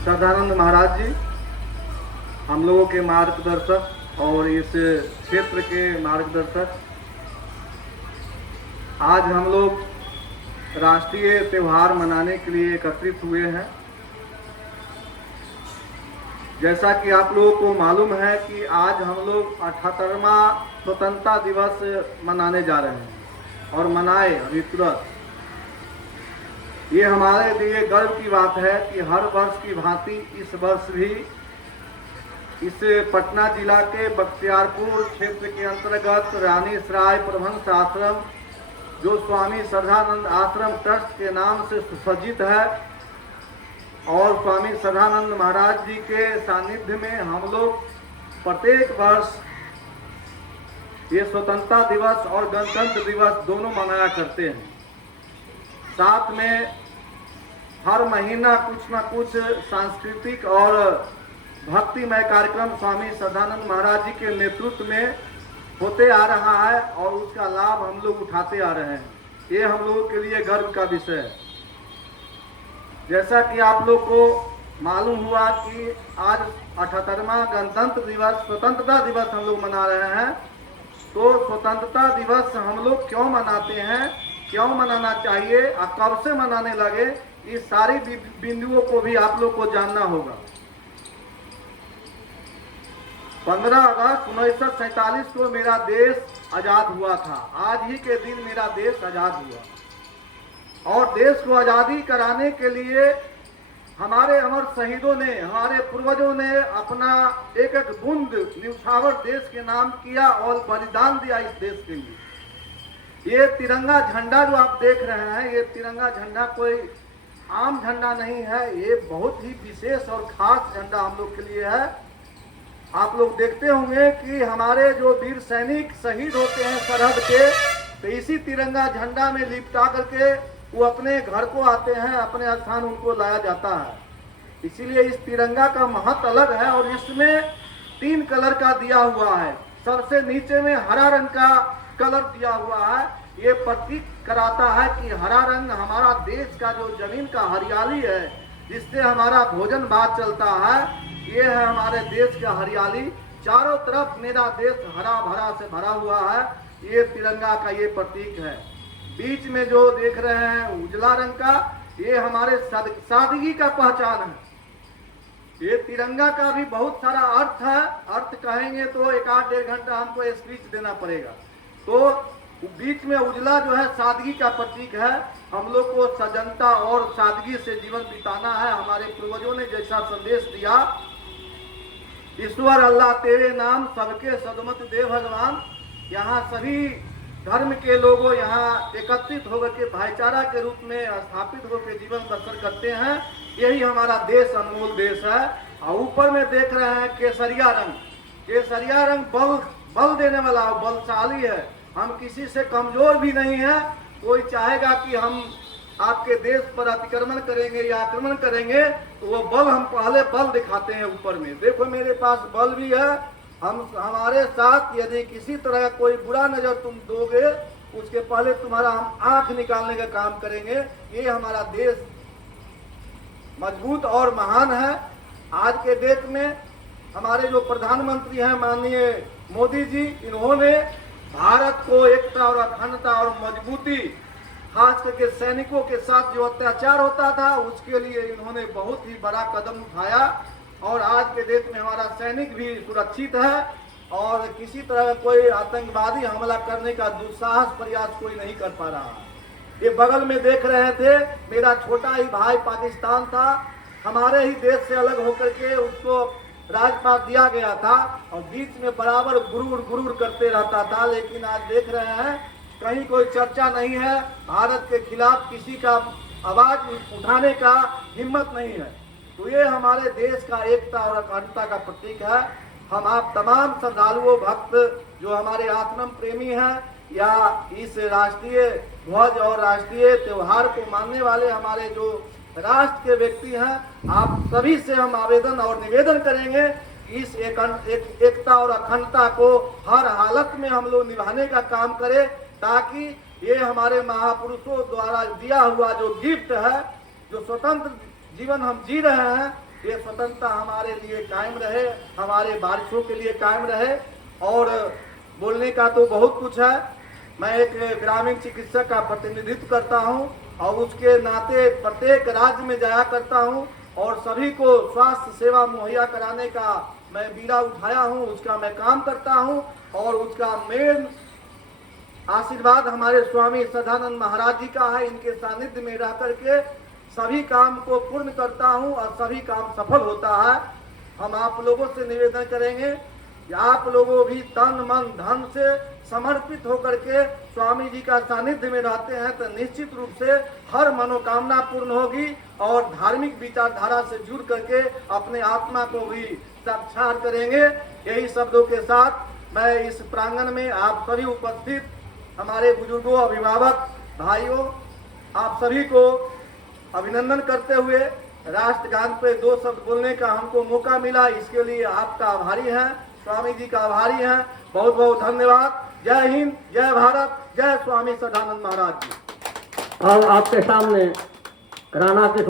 सदानंद महाराज जी हम लोगों के मार्गदर्शक और इस क्षेत्र के मार्गदर्शक। आज हम लोग राष्ट्रीय त्यौहार मनाने के लिए एकत्रित हुए हैं। जैसा कि आप लोगों को मालूम है कि आज हम लोग 78वां स्वतंत्रता दिवस मनाने जा रहे हैं और मनाए अभी तुरंत। ये हमारे लिए गर्व की बात है कि हर वर्ष की भांति इस वर्ष भी इस पटना जिला के बख्तियारपुर क्षेत्र के अंतर्गत रानी सराय प्रबंध आश्रम, जो स्वामी श्रद्धानंद आश्रम ट्रस्ट के नाम से सुसज्जित है, और स्वामी श्रद्धानंद महाराज जी के सानिध्य में हम लोग प्रत्येक वर्ष ये स्वतंत्रता दिवस और गणतंत्र दिवस दोनों मनाया करते हैं। साथ में हर महीना कुछ न कुछ सांस्कृतिक और भक्तिमय कार्यक्रम स्वामी श्रद्धानंद महाराज जी के नेतृत्व में होते आ रहा है और उसका लाभ हम लोग उठाते आ रहे हैं। ये हम लोगों के लिए गर्व का विषय है। जैसा कि आप लोग को मालूम हुआ कि आज 78वां गणतंत्र दिवस स्वतंत्रता दिवस हम लोग मना रहे हैं। तो स्वतंत्रता दिवस हम लोग क्यों मनाते हैं, क्यों मनाना चाहिए और कब से मनाने लगे, इस सारी बिंदुओं को भी आप लोग को जानना होगा। 15 अगस्त 1947 को मेरा देश आजाद हुआ था। आज ही के दिन मेरा देश आजाद हुआ और देश को आजादी कराने के लिए हमारे अमर शहीदों ने, हमारे पूर्वजों ने अपना एक एक बूंद न्यौछावर देश के नाम किया और बलिदान दिया इस देश के लिए। ये तिरंगा झंडा जो आप देख रहे हैं, ये तिरंगा झंडा कोई आम झंडा नहीं है, ये बहुत ही विशेष और खास झंडा हम लोग के लिए है। आप लोग देखते होंगे कि हमारे जो वीर सैनिक शहीद होते हैं सरहद के, तो इसी तिरंगा झंडा में लिपटा करके वो अपने घर को आते हैं, अपने स्थान उनको लाया जाता है। इसीलिए इस तिरंगा का महत्व अलग है और इसमें 3 कलर का दिया हुआ है। सबसे नीचे में हरा रंग का कलर दिया हुआ है। ये प्रतीक कराता है कि हरा रंग हमारा देश का जो जमीन का हरियाली है, जिससे हमारा भोजन भात चलता है, ये है हमारे देश का हरियाली। चारों तरफ मेरा देश हरा भरा से भरा हुआ है। ये तिरंगा का ये प्रतीक है। बीच में जो देख रहे हैं उजला रंग का, ये हमारे सादगी का पहचान है। ये तिरंगा का भी बहुत सारा अर्थ है। अर्थ कहेंगे तो 1-1.5 घंटा हमको स्पीच देना पड़ेगा। तो बीच में उजला जो है सादगी का प्रतीक है। हम लोग को सजनता और सादगी से जीवन बिताना है। हमारे पूर्वजों ने जैसा संदेश दिया, ईश्वर अल्लाह तेरे नाम सबके सदमत दे भगवान। यहाँ सभी धर्म के लोगों यहाँ एकत्रित होकर के भाईचारा के रूप में स्थापित होकर जीवन बसर करते हैं। यही हमारा देश अनमोल देश है। और ऊपर में देख रहे हैं केसरिया रंग। केसरिया रंग बल देने वाला बलशाली है। हम किसी से कमजोर भी नहीं है। कोई चाहेगा कि हम आपके देश पर अतिक्रमण करेंगे या आक्रमण करेंगे, तो वो बल हम पहले बल दिखाते हैं। ऊपर में देखो मेरे पास बल भी है। हमारे साथ यदि किसी तरह का कोई बुरा नजर तुम दोगे, उसके पहले तुम्हारा हम आंख निकालने का काम करेंगे। ये हमारा देश मजबूत और महान है। आज के डेट में हमारे जो प्रधानमंत्री हैं माननीय मोदी जी, इन्होंने भारत को एकता और अखंडता और मजबूती, खास करके सैनिकों के साथ जो अत्याचार होता था उसके लिए इन्होंने बहुत ही बड़ा कदम उठाया। और आज के देश में हमारा सैनिक भी सुरक्षित है और किसी तरह का कोई आतंकवादी हमला करने का दुस्साहस प्रयास कोई नहीं कर पा रहा। ये बगल में देख रहे थे, मेरा छोटा ही भाई पाकिस्तान था, हमारे ही देश से अलग होकर के उसको राजपाट दिया गया था और बीच में बराबर गुरूर करते रहता था। लेकिन आज देख रहे हैं कहीं कोई चर्चा नहीं है, भारत के खिलाफ किसी का आवाज उठाने का हिम्मत नहीं है। तो ये हमारे देश का एकता और अखंडता का प्रतीक है। हम आप तमाम श्रद्धालुओं भक्त जो हमारे आत्म प्रेमी हैं या इस राष्ट्रीय ध्वज और राष्ट्रीय त्योहार को मानने वाले हमारे जो राष्ट्र के व्यक्ति हैं, आप सभी से हम आवेदन और निवेदन करेंगे कि इस एकता और अखंडता को हर हालत में हम लोग निभाने का काम करें, ताकि ये हमारे महापुरुषों द्वारा दिया हुआ जो गिफ्ट है, जो स्वतंत्र जीवन हम जी रहे हैं, ये स्वतंत्रता हमारे लिए कायम रहे, हमारे बारिशों के लिए कायम रहे। और बोलने का तो बहुत कुछ है। मैं एक ग्रामीण चिकित्सक का प्रतिनिधित्व करता हूं और उसके नाते प्रत्येक राज्य में जाया करता हूं और सभी को स्वास्थ्य सेवा मुहैया कराने का मैं बीड़ा उठाया हूं, उसका मैं काम करता हूं। और उसका मेन आशीर्वाद हमारे स्वामी सदानंद महाराज जी का है। इनके सानिध्य में रह करके सभी काम को पूर्ण करता हूं और सभी काम सफल होता है। हम आप लोगों से निवेदन करेंगे कि आप लोगों भी तन मन धन से समर्पित होकर के स्वामी जी का सानिध्य में रहते हैं तो निश्चित रूप से हर मनोकामना पूर्ण होगी और धार्मिक विचारधारा से जुड़ करके अपने आत्मा को भी साक्षात करेंगे। यही शब्दों के साथ मैं इस प्रांगण में आप सभी उपस्थित हमारे बुजुर्गों, अभिभावक, भाइयों, आप सभी को अभिनंदन करते हुए राष्ट्रगान पे 2 शब्द बोलने का हमको मौका मिला, इसके लिए आपका आभारी हैं, स्वामी जी का आभारी हैं। बहुत बहुत धन्यवाद। जय हिंद, जय भारत, जय स्वामी सदानंद महाराज जी। अब आपके सामने राणा के